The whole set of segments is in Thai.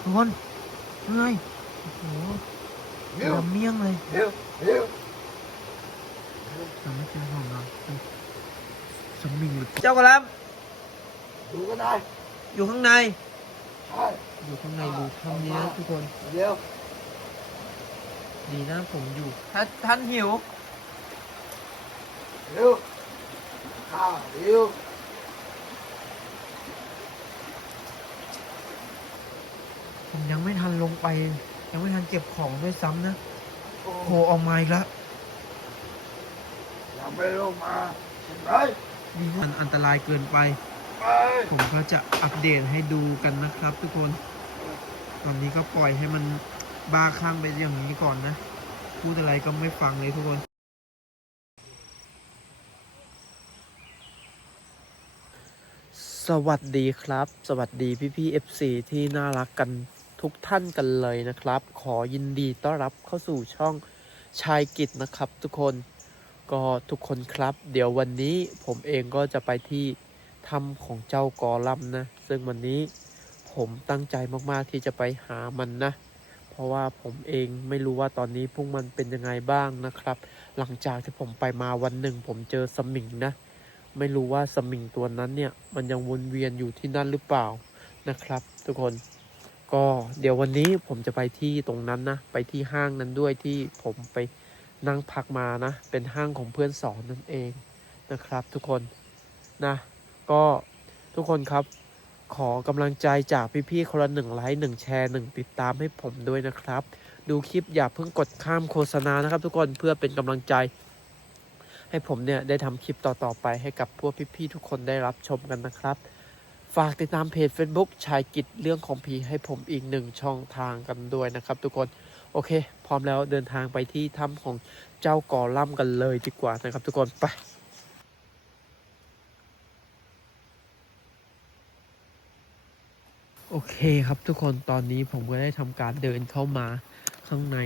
ทุกคนเฮ้ยโอ้โหเร็วดำเมี่ยงเลยเร็วเร็วเราไม่เจอของเราเฮ้ยสมิงหรือเจ้ากระลดูก็ได้ำอยู่ข้างในใช่อยู่ข้างในรูถ้ำนี้นะทุกคนเร็วดีนะผมอยู่ถ้าท่านหิวเร็วข้าวเร็ว ผม ยังไม่ทันลงไป ยังไม่ทันเก็บของด้วยซ้ำนะโอ้โผล่ออกมาอีกแล้วยังไม่ลงมาเห็นไหมดีนะมันอันตรายเกินไป ไปผมก็จะอัปเดตให้ดูกันนะครับทุกคน ตอนนี้ก็ปล่อยให้มันบ้าคลั่งไปอย่างนี้ก่อนนะ พูดอะไรก็ไม่ฟังเลยทุกคน สวัสดีครับ สวัสดีพี่พี่ๆ FC ที่น่ารักกัน ทุกท่านกันเลยนะครับ ขอยินดีต้อนรับเข้าสู่ช่องชายกิจนะครับ ทุกคนก็ทุกคนครับ เดี๋ยววันนี้ผมเองก็จะไปที่ถ้ำของเจ้ากอลัมนะ ซึ่งวันนี้ผมตั้งใจมากๆที่จะไปหามันนะ เพราะว่าผมเองไม่รู้ว่าตอนนี้พวกมันเป็นยังไงบ้างนะครับ หลังจากที่ผมไปมาวันหนึ่ง ผมเจอสมิงนะ ไม่รู้ว่าสมิงตัวนั้นเนี่ย มันยังวนเวียนอยู่ที่นั่นหรือเปล่านะครับ ทุกคน ก็เดี๋ยววันนี้ผมจะไปที่ตรงนั้นนะ ไปที่ห้างนั้นด้วยที่ผมไปนั่งพักมานะ เป็นห้างของเพื่อนสอนนั่นเองนะครับทุกคนนะ ก็ทุกคนครับขอกำลังใจจากพี่ๆคนละหนึ่งไลค์หนึ่งแชร์หนึ่งติดตามให้ผมด้วยนะครับ ดูคลิปอย่าเพิ่งกดข้ามโฆษณานะครับทุกคนเพื่อเป็นกำลังใจ ให้ผมเนี่ยได้ทำคลิปต่อๆไปให้กับพวกพี่ๆทุกคนได้รับชมกันนะครับ ฝากติดตามเพจ Facebook ชายกิจเรื่องของผีให้ผมอีกหนึ่งช่องทางกันด้วยนะครับ ทุกคนโอเค พร้อมแล้วเดินทางไปที่ถ้ำของเจ้ากอล่ำกันเลยดีกว่านะครับ ทุกคนไปโอเคครับทุกคนตอนนี้ผมก็ได้ทำการเดินเข้ามาข้างใน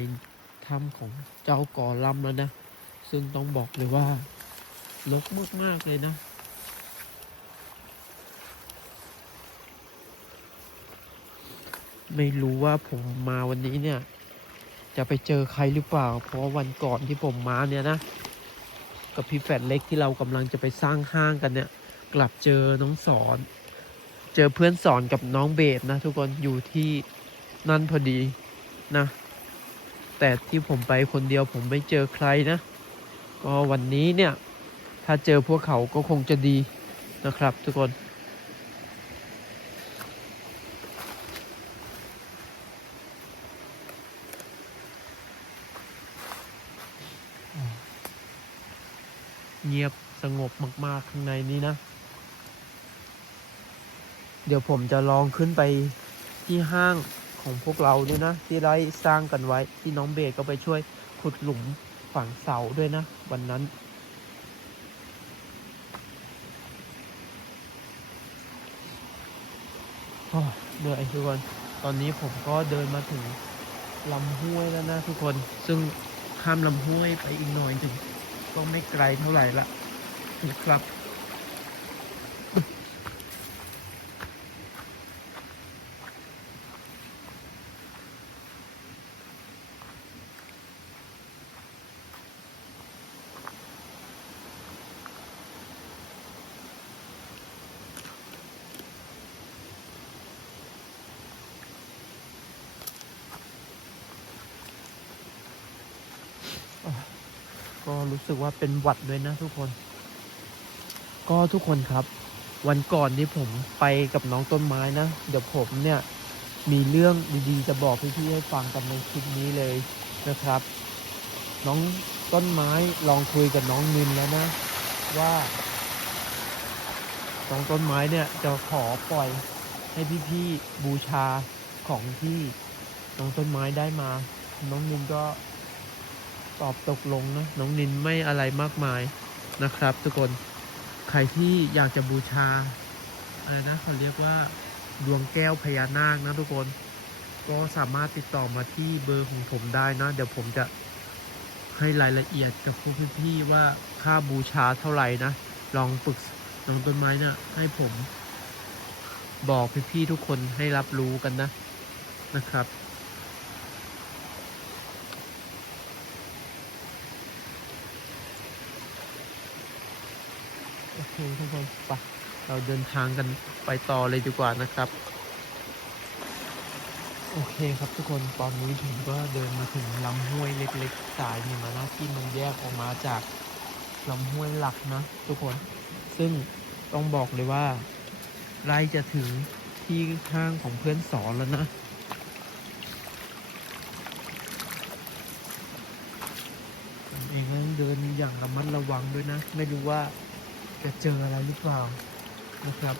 ถ้ำของเจ้ากอลัมแล้วนะ ซึ่งต้องบอกเลยว่าลึกมากๆเลยนะ ไม่รู้ว่าผมมาวันนี้เนี่ย จะไปเจอใครหรือเปล่า เพราะวันก่อนที่ผมมาเนี่ยนะ กับพี่แฟดเล็กที่เรากำลังจะไปสร้างห้างกันเนี่ย กลับเจอน้องสอน เจอเพื่อนสอนกับน้องเบสนะ ทุกคนอยู่ที่นั่นพอดีนะ แต่ที่ผมไปคนเดียวผมไม่เจอใครนะ ก็วันนี้เนี่ย ถ้าเจอพวกเขาก็คงจะดีนะครับ ทุกคน งียบสงบมาก ๆ ข้างในนี้นะ เดี๋ยวผมจะลองขึ้นไปที่ห้างของพวกเราด้วยนะ ที่ได้สร้างกันไว้ที่น้องเบสก็ไปช่วยขุดหลุมฝังเสาด้วยนะ วันนั้นเหนื่อยทุกคน ตอนนี้ผมก็เดินมาถึงลำห้วยแล้วนะทุกคน ซึ่งข้ามลำห้วยไปอีกหน่อยถึง ก็ไม่ไกลเท่าไหร่ละนะครับ ก็รู้สึกว่าเป็นหวัดด้วยนะทุกคน ก็ทุกคนครับ วันก่อนที่ผมไปกับน้องต้นไม้นะ เดี๋ยวผมเนี่ยมีเรื่องดีๆจะบอกพี่ๆให้ฟังกันในคลิปนี้เลยนะครับ น้องต้นไม้ลองคุยกับน้องนินแล้วนะ ว่าน้องต้นไม้เนี่ยจะขอปล่อยให้พี่ๆบูชาของที่น้องต้นไม้ได้มา น้องนินก็ ตอบตกลงเนาะน้องนินไม่อะไรมากมายนะครับ ทุกคนใครที่อยากจะบูชาอะไรนะเขาเรียกว่าดวงแก้วพญานาคนะทุกคน ก็สามารถติดต่อมาที่เบอร์ของผมได้นะ เดี๋ยวผมจะให้รายละเอียดกับพวกพี่ๆว่าค่าบูชาเท่าไหร่นะ ลองปรึกษน้องต้นไม้นะ่ะให้ผมบอกพี่ๆทุกคนให้รับรู้กันนะนะครับ เคทุกคนไปเราเดินทางกันไปต่อเลยดีกว่านะครับ โอเคครับทุกคนตอนนี้ผมก็เดินมาถึงลำห้วยเล็กๆสายหนึ่งนะที่มันแยกออกมาจากลำห้วยหลักนะ ทุกคน ซึ่งต้องบอกเลยว่าใกล้จะถึงที่ห้างของเพื่อนสอนแล้วนะผมเองต้องเดินอย่างระมัดระวังด้วยนะ ไม่รู้ว่า จะเจออะไรหรือเปล่านะครับ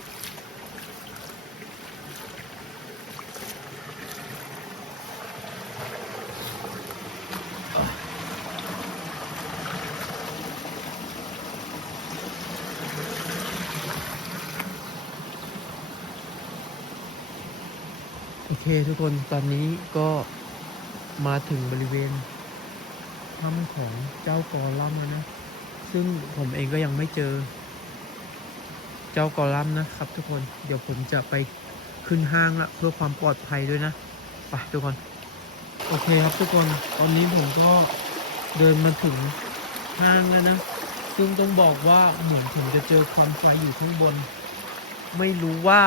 โอเคทุกคนตอนนี้ก็มาถึงบริเวณถ้ำของเจ้ากอลัมแล้วนะ ซึ่งผมเองก็ยังไม่เจอ เจ้ากอลัมนะครับ ทุกคนเดี๋ยวผมจะไปขึ้นห้างละเพื่อความปลอดภัยด้วยนะไปทุกคน โอเคครับทุกคนตอนนี้ผมก็เดินมาถึงห้างแล้วนะ ซึ่งต้องบอกว่าเหมือนผมจะเจอควันไฟอยู่ข้างบน ไม่รู้ว่า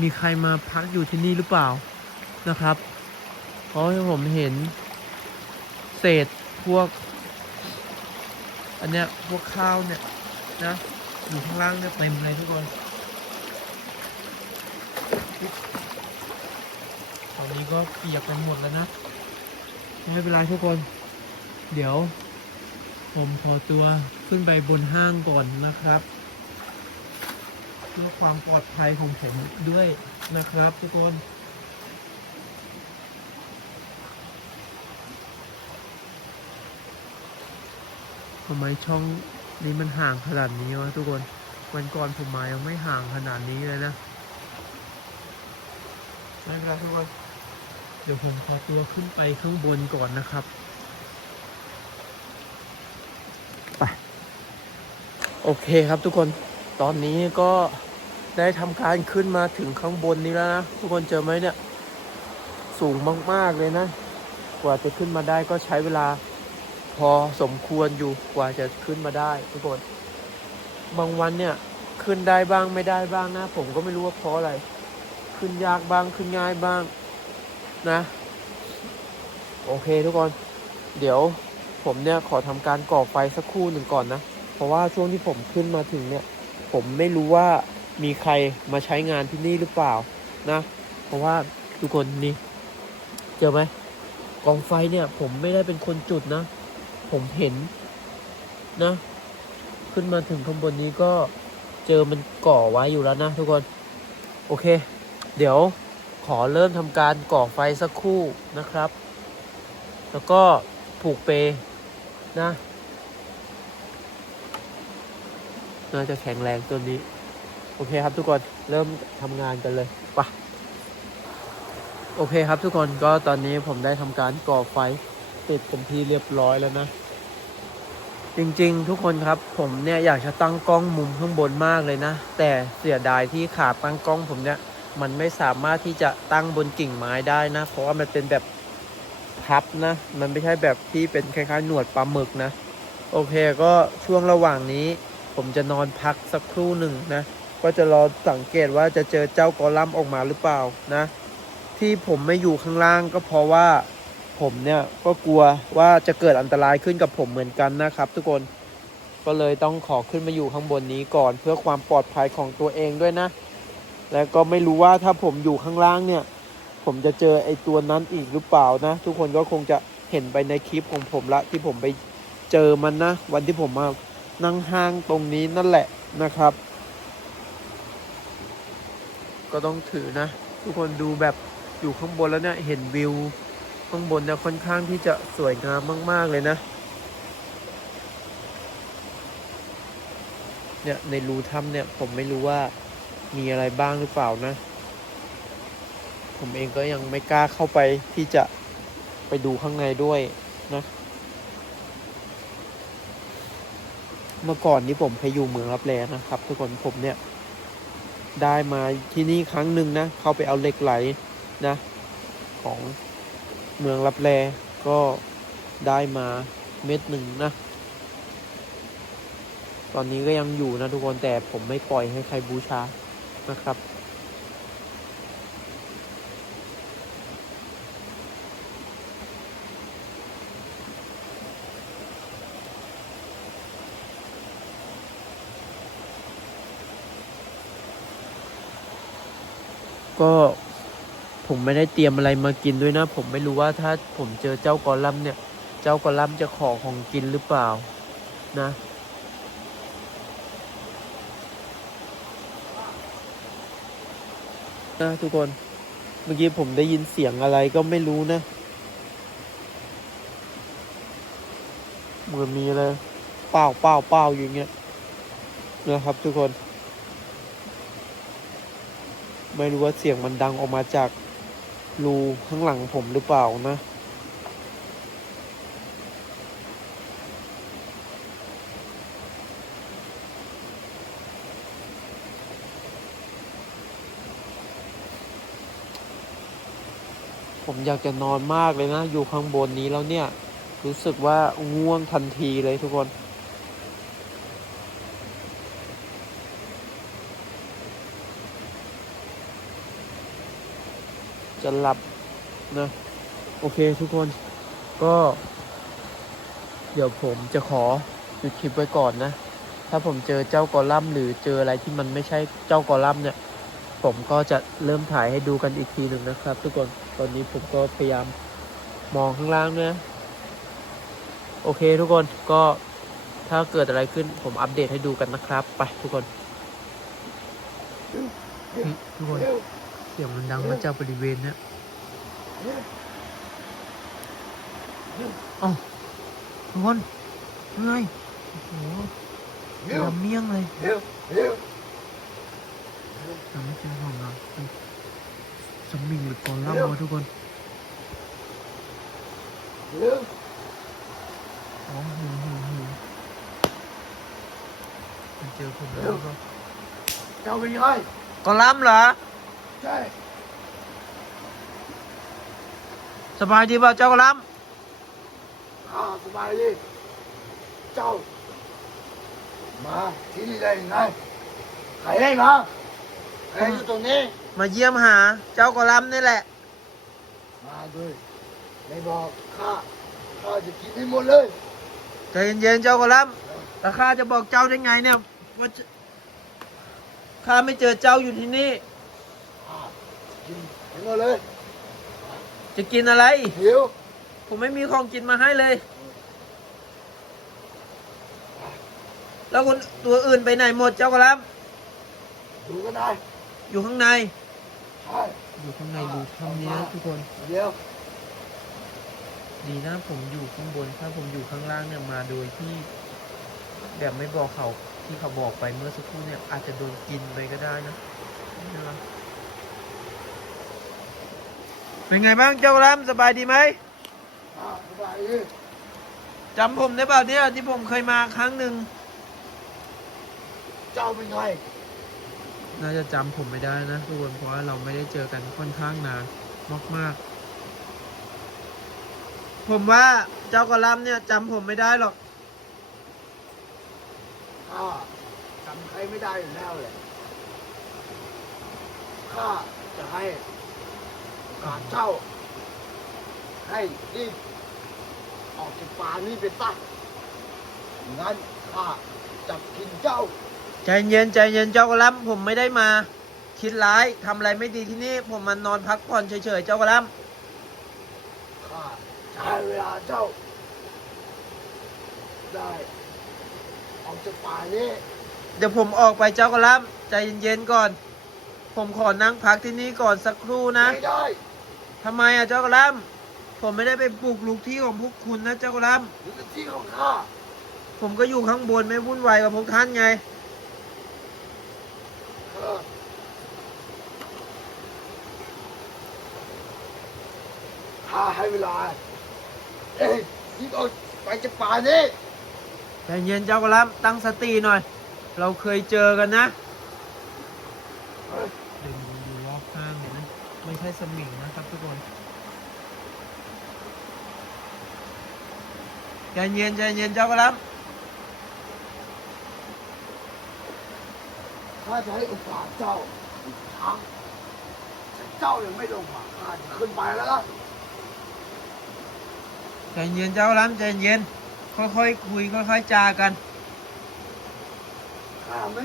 มีใครมาพักอยู่ที่นี่หรือเปล่านะครับ เพราะที่ผมเห็น เศษพวก อันเนี้ยพวกข้าวเนี่ยนะ อยู่ข้างล่างเนี่ยเต็มเลยทุกคน ตอนนี้ก็เปียกไปหมดแล้วนะ ไม่เป็นไรทุกคน เดี๋ยว ผมขอตัวขึ้นไปบนห้างก่อนนะครับเพื่อความปลอดภัยของผมด้วยนะครับทุกคนทำไมช่อง นี้มันห่างขนาดนี้วะทุกคนวันก่อนผมมายังไม่ห่างขนาดนี้เลยนะไม่เป็นไรทุกคนเดี๋ยวผมขอตัวขึ้นไปข้างบนก่อนนะครับไปโอเคครับทุกคนตอนนี้ก็ได้ทำการขึ้นมาถึงข้างบนนี้แล้วนะ ทุกคนเจอไหมเนี่ย สูงมาก ๆ เลยนะ กว่าจะขึ้นมาได้ก็ใช้เวลา พอสมควรอยู่กว่าจะขึ้นมาได้ทุกคนบางวันเนี่ยขึ้นได้บ้างไม่ได้บ้างนะ ผมก็ไม่รู้ว่าเพราะอะไร ขึ้นยากบ้างขึ้นง่ายบ้างนะ โอเคทุกคน เดี๋ยวผมเนี่ยขอทำการก่อไฟสักครู่หนึ่งก่อนนะ เพราะว่าช่วงที่ผมขึ้นมาถึงเนี่ย ผมไม่รู้ว่ามีใครมาใช้งานที่นี่หรือเปล่านะ เพราะว่าทุกคนนี่เจอไหมกองไฟเนี่ย ผมไม่ได้เป็นคนจุดนะ ผมเห็นนะ ขึ้นมาถึงข้างบนนี้ก็เจอมันก่อไว้อยู่แล้วนะทุกคน โอเค เดี๋ยวขอเริ่มทำการก่อไฟสักครู่นะครับ แล้วก็ผูกเปนะ น่าจะแข็งแรงตัวนี้ โอเคครับทุกคน เริ่มทำงานกันเลยปะโอเคครับทุกคนก็ตอนนี้ผมได้ทำการก่อไฟติดเป็นที่เรียบร้อยแล้วนะ จริงๆ ทุกคนครับผมเนี่ยอยากจะตั้งกล้องมุมข้างบนมากเลยนะ แต่เสียดายที่ขาตั้งกล้องผมเนี่ยมันไม่สามารถที่จะตั้งบนกิ่งไม้ได้นะ เพราะว่ามันเป็นแบบพับนะ มันไม่ใช่แบบที่เป็นคล้ายๆ หนวดปลาหมึกนะ โอเคก็ช่วงระหว่างนี้ ผมจะนอนพักสักครู่หนึ่งนะ ก็จะรอสังเกตว่าจะเจอเจ้ากอลัมออกมาหรือเปล่านะ ที่ผมไม่อยู่ข้างล่างก็เพราะว่า ผมเนี่ยก็กลัวว่าจะเกิดอันตรายขึ้นกับผมเหมือนกันนะครับ ทุกคนก็เลยต้องขอขึ้นมาอยู่ข้างบนนี้ก่อนเพื่อความปลอดภัยของตัวเองด้วยนะ แล้วก็ไม่รู้ว่าถ้าผมอยู่ข้างล่างเนี่ย ผมจะเจอไอ้ตัวนั้นอีกหรือเปล่านะ ทุกคนก็คงจะเห็นไปในคลิปของผมละที่ผมไปเจอมันนะ วันที่ผมมานั่งห้างตรงนี้นั่นแหละนะครับ ก็ต้องถือนะ ทุกคนดูแบบอยู่ข้างบนแล้วเนี่ยเห็นวิว ข้างบนเนี่ยค่อนข้างที่จะสวยงามมาก ๆ เลยนะ เนี่ยในรูถ้ำเนี่ยผมไม่รู้ว่ามีอะไรบ้างหรือเปล่านะ ผมเองก็ยังไม่กล้าเข้าไปที่จะไปดูข้างในด้วยนะ เมื่อก่อนนี้ผมเคยอยู่เมืองรับแลนะครับ ทุกคนผมเนี่ย ได้มาที่นี่ครั้งหนึ่งนะ เข้าไปเอาเหล็กไหลนะ ของ เมืองรับแลก็ได้มาเม็ดหนึ่งนะ ตอนนี้ก็ยังอยู่นะทุกคนแต่ผมไม่ปล่อยให้ใครบูชานะครับ ก็ ผมไม่ได้เตรียมอะไรมากินด้วยนะ ผมไม่รู้ว่าถ้าผมเจอเจ้ากอลัมเนี่ย เจ้ากอลัมจะขอของกินหรือเปล่านะนะทุกคน เมื่อกี้ผมได้ยินเสียงอะไรก็ไม่รู้นะ เหมือนมีอะไรเป้าเป้าเป้าอยู่อย่างเงี้ยนะครับทุกคน ไม่รู้ว่าเสียงมันดังออกมาจาก รูข้างหลังผมหรือเปล่านะ ผมอยากจะนอนมากเลยนะ อยู่ข้างบนนี้แล้วเนี่ย รู้สึกว่าง่วงทันทีเลยทุกคน จะหลับนะ โอเคทุกคนก็ เดี๋ยวผมจะขอหยุดคลิปไว้ก่อนนะ ถ้าผมเจอเจ้ากอลัมน์หรือเจออะไรที่มันไม่ใช่เจ้ากอลัมน์เนี่ย ผมก็จะเริ่มถ่ายให้ดูกันอีกทีหนึ่งนะครับ ทุกคนตอนนี้ผมก็พยายามมองข้างล่างนะโอเคทุกคนก็ถ้าเกิดอะไรขึ้นผมอัปเดตให้ดูกันนะครับ ไปทุกคนทุกคน สียงมันดังมาจากบริเวณเนี้ยเร็วเอ้าทุกคนยังไงโอ้โหเร็วดำเมี่ยงเลยเร็วเร็วแต่ไม่เป็นของเราเป็นสมิงหรือกอลัมน์วะทุกคนเร็วอ๋อหิวหิวหิวมันเจอผมแล้วก็เจ้าเป็นไงกอลัมน์เหรอ ใช่สบายดีเปล่าเจ้ากอลัมน์ข้าสบายดี เจ้า มาที่นี่ได้ยังไงใครให้มาใครอยู่ตรงนี้ มาเยี่ยมหา เจ้ากอลัมน์นี่แหละ มาด้วยไม่บอกข้าข้าจะกินให้หมดเลยใจเย็นๆเจ้ากอลัมน์แล้วข้าจะบอกเจ้าได้ไงเนี่ยว่าจะข้าไม่เจอเจ้าอยู่ที่นี่ข้า กินให้หมดเลยจะกินอะไร หิวผมไม่มีของกินมาให้เลย แล้วคนตัวอื่นไปไหนหมดเจ้ากอลัมน์ดูก็ได้อยู่ข้างใน ใช่อยู่ข้างในรูถ้ำนี้นะทุกคน เดี๋ยวดีนะผมอยู่ข้างบน ถ้าผมอยู่ข้างล่างเนี่ยมาโดยที่ แบบไม่บอกเขาที่เขาบอกไปเมื่อสักครู่เนี่ย อาจจะโดนกินไปก็ได้นะนะครับ เป็นไงบ้างเจ้ากอลัมน์สบายดีไหมข้าสบายดีจำผมได้เปล่าเนี่ยที่ผมเคยมาครั้งหนึ่ง เจ้าเป็นไงน่าจะจำผมไม่ได้นะทุกคนเพราะว่าเราไม่ได้เจอกันค่อนข้างนานมากๆ ผมว่าเจ้ากอลัมน์เนี่ยจำผมไม่ได้หรอกข้าจำใครไม่ได้อยู่แล้วเลยข้าจะให้ การเจ้า ให้รีบออกจากป่านี้ไปซะงั้นข้าจะกินเจ้า ใจเย็นใจเย็นเจ้ากระลำผมไม่ได้มา คิดร้ายทำอะไรไม่ดีที่นี่ ผมมานอนพักผ่อนเฉยๆเจ้ากระลข้าจะให้เวลาเจ้า ได้ ออกจากป่านี้ำเดี๋ยวผมออกไปเจ้ากระลำใจเย็นๆก่อน ผมขอนั่งพักที่นี่ก่อนสักครู่นะ ไม่ได้ ทำไมอะเจ้ากระลำผมไม่ได้ไปปลุกลุกที่ของพวกคุณนะเจ้ากระลนี่เป็นที่ของข้าำผมก็อยู่ข้างบนไม่วุ่นวายกับพวกท่านไงเออข้าให้เวลา เอ้ยรีบออกไปจากป่านี้ใจเย็นเจ้ากระลำตั้งสติหน่อย เราเคยเจอกันนะ เฮ้ย เดินดูรอบข้างเลยนะ ไม่ใช่ช่สมิงนะครับทุกคนใจเย็นใจเย็นเจ้ากระลับข้าจะให้โอกาสเจ้าอีกครั้งแต่เจ้ายังไม่ลงมาข้าจะขึ้นไปแล้วนะใจเย็นเจ้ากระลับใจเย็น ค่อยๆคุยค่อยๆจากันข้าไม่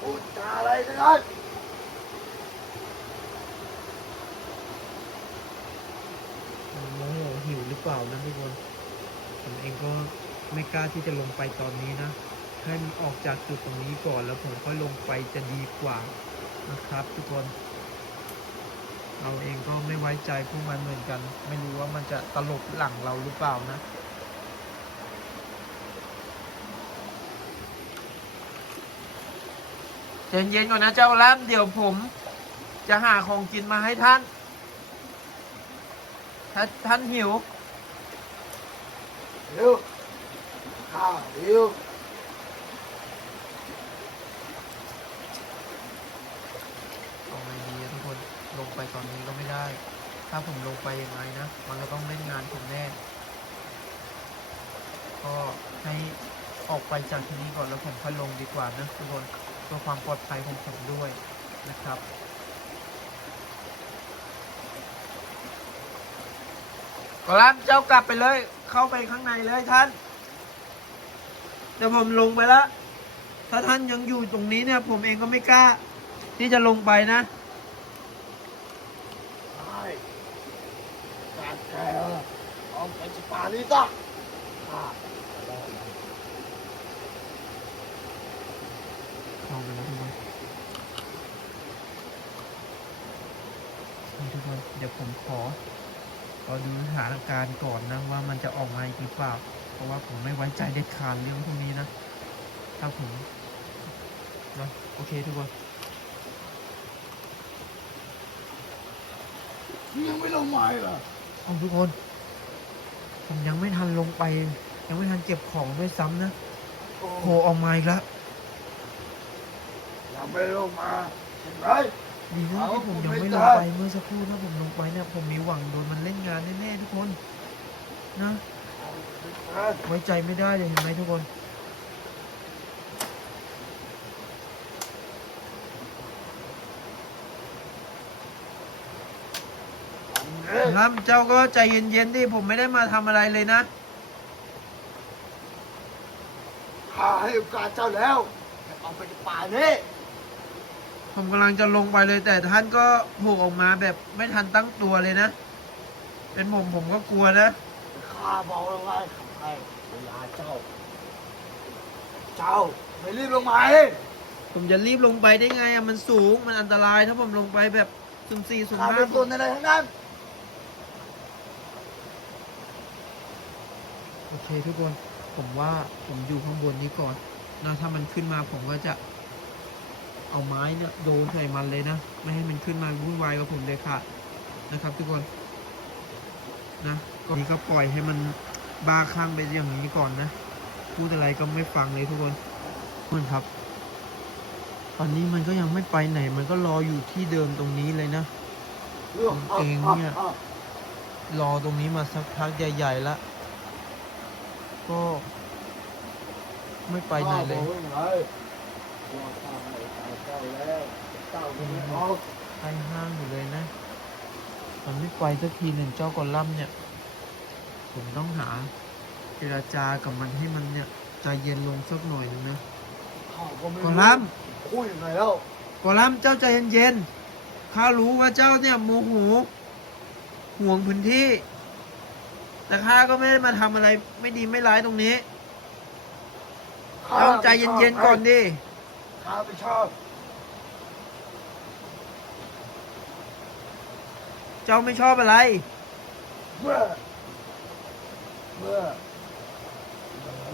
พูดจาอะไรทั้งนั้น โมโหิวหรือเปล่านะทุกคนผมเองก็ไม่กล้าที่จะลงไปตอนนี้นะให้มันออกจากจุดตรงนี้ก่อนแล้วผมค่อยลงไปจะดีกว่านะครับ ทุกคน เราเองก็ไม่ไว้ใจพวกมันเหมือนกัน ไม่รู้ว่ามันจะตลบหลังเราหรือเปล่านะเย็นก่อนนะเจ้าแรมเดี๋ยวผมจะหาของกินมาให้ท่าน ถ้าท่านหิวหิวข้าหิวเอาไงดีอะทุกคนลงไปตอนนี้ก็ไม่ได้ ถ้าผมลงไปยังไงนะ มันก็ต้องเล่นงานผมแน่ ก็ให้ออกไปจากที่นี่ก่อนแล้วผมค่อยลงดีกว่านะทุกคนเพื่อความปลอดภัยของผมด้วยนะครับ กลัมเจ้ากลับไปเลย เข้าไปข้างในเลยท่าน เดี๋ยวผมลงไปแล้วถ้าท่านยังอยู่ตรงนี้เนี่ย ผมเองก็ไม่กล้า ที่จะลงไปนะใช่การแกเอาไปจากป่านี้ซะข้าจะรอดแล้วลองไปแล้วทุกคนนี่ทุกคนเดี๋ยวผมขอ รอดูสถานการณ์ก่อนนะว่ามันจะออกมาอีกหรือเปล่า เพราะว่าผมไม่ไว้ใจเด็ดขาดเรื่องพวกนี้นะ ถ้าผมนะโอเคทุกคนยังไม่ลงมาอีกเหรอเอาทุกคน ผมยังไม่ทันลงไป ยังไม่ทันเก็บของด้วยซ้ำนะโอ้โผล่ออกมาอีกแล้วยังไม่ลงมาเห็นไหม ดีนะเอาที่ผมยังไม่ลงไปเมื่อสักครู่ถ้าผมลงไปเนี่ยผมมีหวังโดนมันเล่นงานแน่ๆทุกคนนะไว้ใจไม่ได้เลยเห็นไหมทุกคนครับเจ้าก็ใจเย็นๆดิผมไม่ได้มาทำอะไรเลยนะข้าให้โอกาสเจ้าแล้วแต่เอาไปป่านี้ ผมกำลังจะลงไปเลยแต่ท่านก็โผล่ออกมาแบบไม่ทันตั้งตัวเลยนะ เป็นผมผมก็กลัวนะข้าบอกแล้วไงให้เวลาเจ้า เจ้าไม่รีบลงมาเองผมจะรีบลงไปได้ไงอะมันสูงมันอันตรายถ้าผมลงไปแบบสุ่มสี่สุ่มข้าห้าเป็นส่วนอะไรทั้งนั้นโอเคทุกคน ผมว่าผมอยู่ข้างบนนี้ก่อนนะถ้ามันขึ้นมาผมก็จะ เอาไม้เนี่ยโดนใส่มันเลยนะ ไม่ให้มันขึ้นมาวุ่นวายกับผมเลยค่ะ นะครับ ทุกคนนะก็นี้ก็ปล่อยให้มันบ้าคลั่งไปอย่างนี้ก่อนนะพูดอะไรก็ไม่ฟังเลยทุกคนทุกคนครับ ตอนนี้มันก็ยังไม่ไปไหน มันก็รออยู่ที่เดิมตรงนี้เลยนะเองเนี่ยรอตรงนี้มาสักพักใหญ่ๆแล้วก็ ไม่ไปไหนเลย ข้าบอกว่าไงว่าข้าให้โอกาสเจ้าแล้วเจ้าไม่เอาใต้ห้างอยู่เลยนะ มันไม่ไปสักทีหนึ่งเจ้ากอลัมน์เนี่ย ผมต้องหาเจรจากับมันให้มันเนี่ยใจเย็นลงสักหน่อยหนึงนะข้าก็ไม่กอรู้ลัมน์พูดยังไงแล้วกอลัมน์เจ้าใจเย็นๆข้ารู้ว่าเจ้าเนี่ยโมโหห่วงพื้นที่ แต่ข้าก็ไม่ได้มาทำอะไรไม่ดีไม่ร้ายตรงนี้ข้าเจ้าใจเย็นๆก่อนดิข้าไม่ชอบ เจ้าไม่ชอบอะไร เมื่อ เมื่อ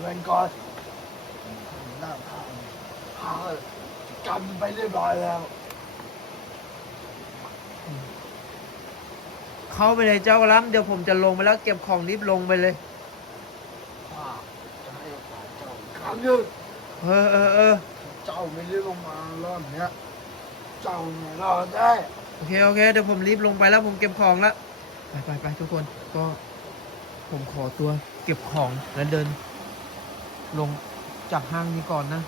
เล่นก่อนหน้าข้าข้าจำไปเรียบร้อยแล้ว เข้าไปเลยเจ้ากอลัมน์เดี๋ยวผมจะลงไปแล้วเก็บของรีบลงไปเลยข้าจะให้โอกาสเจ้าอีกครั้งหนึ่งเออเออเออ เจ้าไม่ได้ลงมารอบเนี้ยเจ้าไม่รอดได้ โอเคโอเคเดี๋ยวผมรีบลงไปแล้วผมเก็บของล้วไปไปไปทุกคนก็ผมขอตัวเก็บของแล้วเดิน ลงจากห้างนี้ก่อนนะ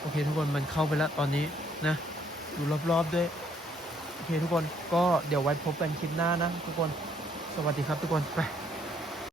โอเคทุกคนมันเข้าไปแล้วตอนนี้นะดูรอบๆด้วยโอเคทุกคนก็เดี๋ยวไว้พบกันคลิปหน้านะทุกคน สวัสดีครับทุกคนไป